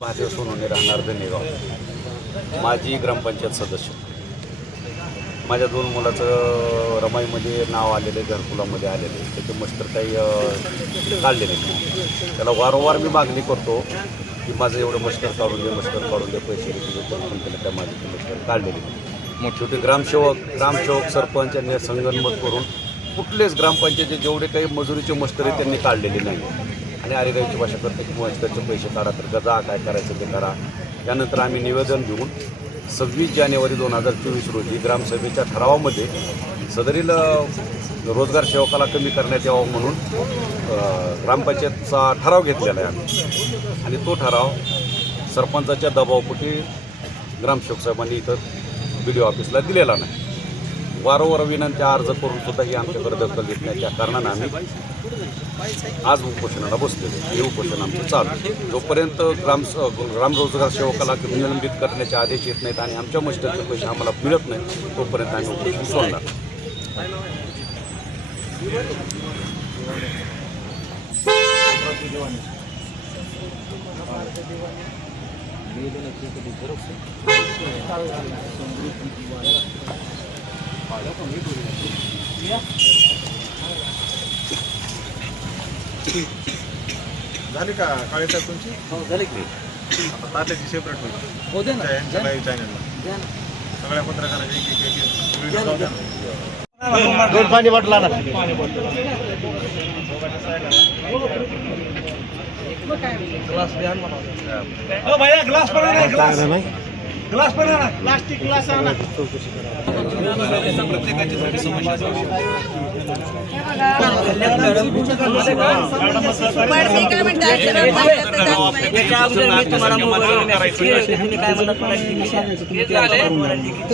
महादेव सोनवणे राहणार धनेगाव. माजी ग्रामपंचायत सदस्य. माझ्या दोन मुलाचं रमाईमध्ये नाव आलेलं आहे घरकुलामध्ये आलेलं आहे. त्याचे मस्टर काही अ, काढलेले नाही त्याला वारंवार मी मागणी करतो की माझं एवढं मस्टर काढून दे मस्टर काढून दे पैसे पण त्याला त्या माझे ते मस्टर काढलेले नाही शेवटी ग्रामसेवक ग्रामसेवक सरपंच यांनी संगनमत करून कुठलेच ग्रामपंचायतीचे जेवढे काही मजुरीचे मस्तर आहे त्यांनी काढलेले नाही आणि आरेगावची भाषा करते की मस्टरचे पैसे काढा तर गजा काय करायचं ते करा. त्यानंतर आम्ही निवेदन घेऊन सव्वीस जानेवारी दोन हजार चोवीस रोजी ग्रामसभेच्या ठरावामध्ये सदरील रोजगार सेवकाला कमी करण्यात यावं म्हणून ग्रामपंचायतचा ठराव घेतलेला आहे आम्ही. आणि तो ठराव सरपंचाच्या दबावपोटी ग्रामसेवक साहेबांनी इथं बी डी ऑफिसला दिलेला नाही. वारंवार विनंत्या अर्ज करून सुद्धा ही आमच्याकडे दखल घेत नाही. त्या कारणानं आम्ही आज उपोषणाला बसलेलो हे उपोषण आमचं चालू आहे. जोपर्यंत ग्राम ग्रामरोजगार सेवकाला निलंबित करण्याचे आदेश येत नाहीत आणि आमच्या मस्टरचे पैसे आम्हाला मिळत नाही तोपर्यंत आम्ही उपोषण सोडणार झाली का काळे साहेब तुमची? हो झाले की. आता तात्याची सेपरेट होईल. हो दे ना. लाईव्ह चॅनलला द्या ना. सगळ्या पत्रकारांची एक एक एक व्हिडिओ जाऊ द्या ना. दोन पाणी बाटला ना. ग्लास द्या ना मला. याच्या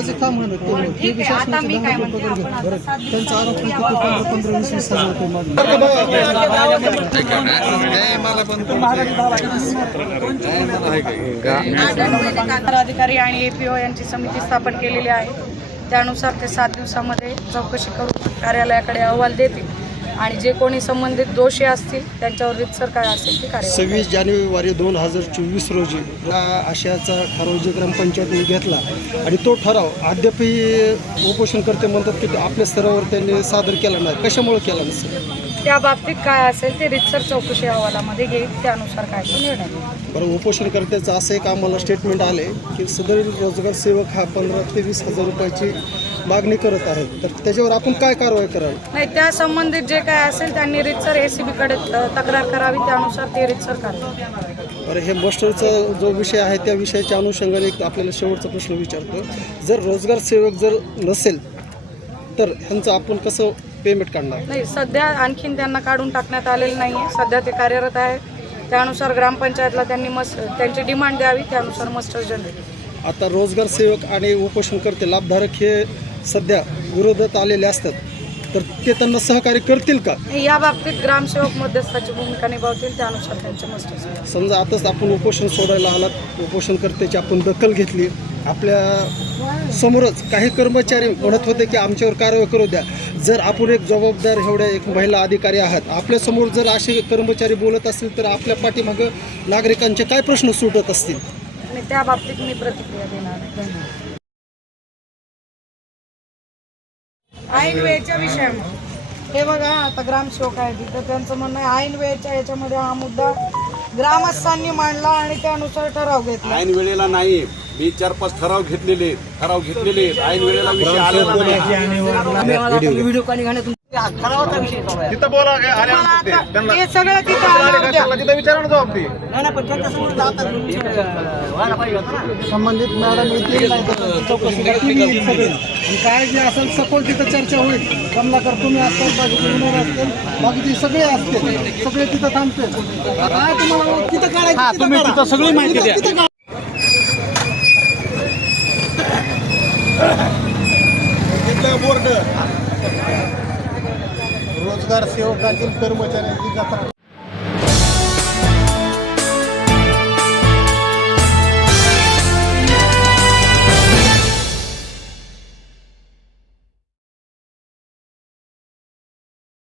आता म्हणत ते म्हणत. ते बी शासनाचं दहा रुपये पगार घेतात. बरं. त्यांचा आरोप आहे की ते पंधरा पंधरा वीस वीस हजार रुपये मागतात. अधिकारी आणि एपीओ यांची समिती स्थापन केलेली आहे त्यानुसार ते सात दिवसामध्ये चौकशी करून कार्यालयाकडे अहवाल देतील आणि जे कोणी संबंधित दोषी असतील त्यांच्यावर रितसर काय असेल ती कार्यवाही सव्वीस जानेवारी दोन हजार चोवीस रोजी या आशयाचा ठराव जे ग्रामपंचायतने घेतला आणि तो ठराव अद्यापही उपोषणकर्ते म्हणतात की आपल्या स्तरावर त्यांनी सादर केला नाही कशामुळे केला नसेल त्या बाबतीत काय असेल ते रितसर चौकशी अहवालामध्ये घेईल त्यानुसार काय निर्णय. बरं उपोषणकर्त्याचं असं एक आम्हाला स्टेटमेंट आले की सदरील रोजगार सेवक हा पंधरा ते वीस हजार रुपयाची मागणी करत आहे. तर त्याच्यावर आपण काय कारवाई कराल? नाही त्या संबंधित जे काय असेल त्यांनी रितसर ए सी बीकडे तक्रार करावी त्यानुसार ते रितसर करावे बरं हे मास्टरचा जो विषय आहे त्या विषयाच्या अनुषंगाने एक आपल्याला शेवटचा प्रश्न विचारतो जर रोजगार सेवक जर नसेल तर ह्यांचं आपण कसं पेमेंट काढणार? नाही सध्या आणखीन त्यांना काढून टाकण्यात आलेलं नाही सध्या ते कार्यरत आहे. त्यानुसार ग्रामपंचायतला त्यांनी मस त्यांची डिमांड द्यावी त्यानुसार मस्टर जनरेट आता रोजगार सेवक आणि उपोषणकर्ते लाभधारक हे सध्या विरोधात आलेले असतात. तर ते त्यांना सहकार्य करतील का? या बाबतीत ग्रामसेवक मध्यस्थाची भूमिका निभावतील त्यानुसार त्यांचे मस्टर समजा आताच आपण उपोषण सोडायला आलात उपोषणकर्त्याची आपण दखल घेतली. आपल्या समोरच काही कर्मचारी म्हणत होते की आमच्यावर कारवाई करू द्या. जर आपण एक जबाबदार एवढ्या एक महिला अधिकारी आहात आपल्यासमोर जर असे कर्मचारी बोलत असतील तर आपल्या पाठीमागं नागरिकांचे काय प्रश्न सुटत असतील? आणि त्या बाबतीत मी प्रतिक्रिया देणार ऐन वेळच्या विषयामध्ये. हे बघा आता ग्रामसेवक आहे तिथं. त्यांचं म्हणणं आहे ऐन वेळच्या याच्यामध्ये हा मुद्दा ग्रामस्थांनी मांडला आणि त्यानुसार ठराव घेतला. ऐन वेळेला नाही मी चार पाच ठराव घेतलेले. ठराव घेतलेले. ऐन वेळेला विषय आलेला नाही. तिथं बोला काय आले मला असतात ते. आता त्यांना हे सगळं तिथं आले आल्यावर का द्या. त्यांना तिथं विचारा ना जबाब ती नाही नाही, पण त्यांच्यासमोर आता तुम्ही, अं, व्हायला पाहिजे होतं ना. संबंधित मॅडम येतील. नाही तर त्यांची चौकशी करतील सगळी. आणि काय जे असेल सखोल तिथं चर्चा होईल. कमलाकर तुम्ही असतात बाकीचे उमेदवार असतील. बाकीचे सगळे असतील. सगळे तिथं थांबतील. काय तुम्हाला तिथं काढायचं तुम्ही तिथं सगळी माहिती बोर्ड. रोजगार सेवकातील कर्मचाऱ्यांची जत्रा.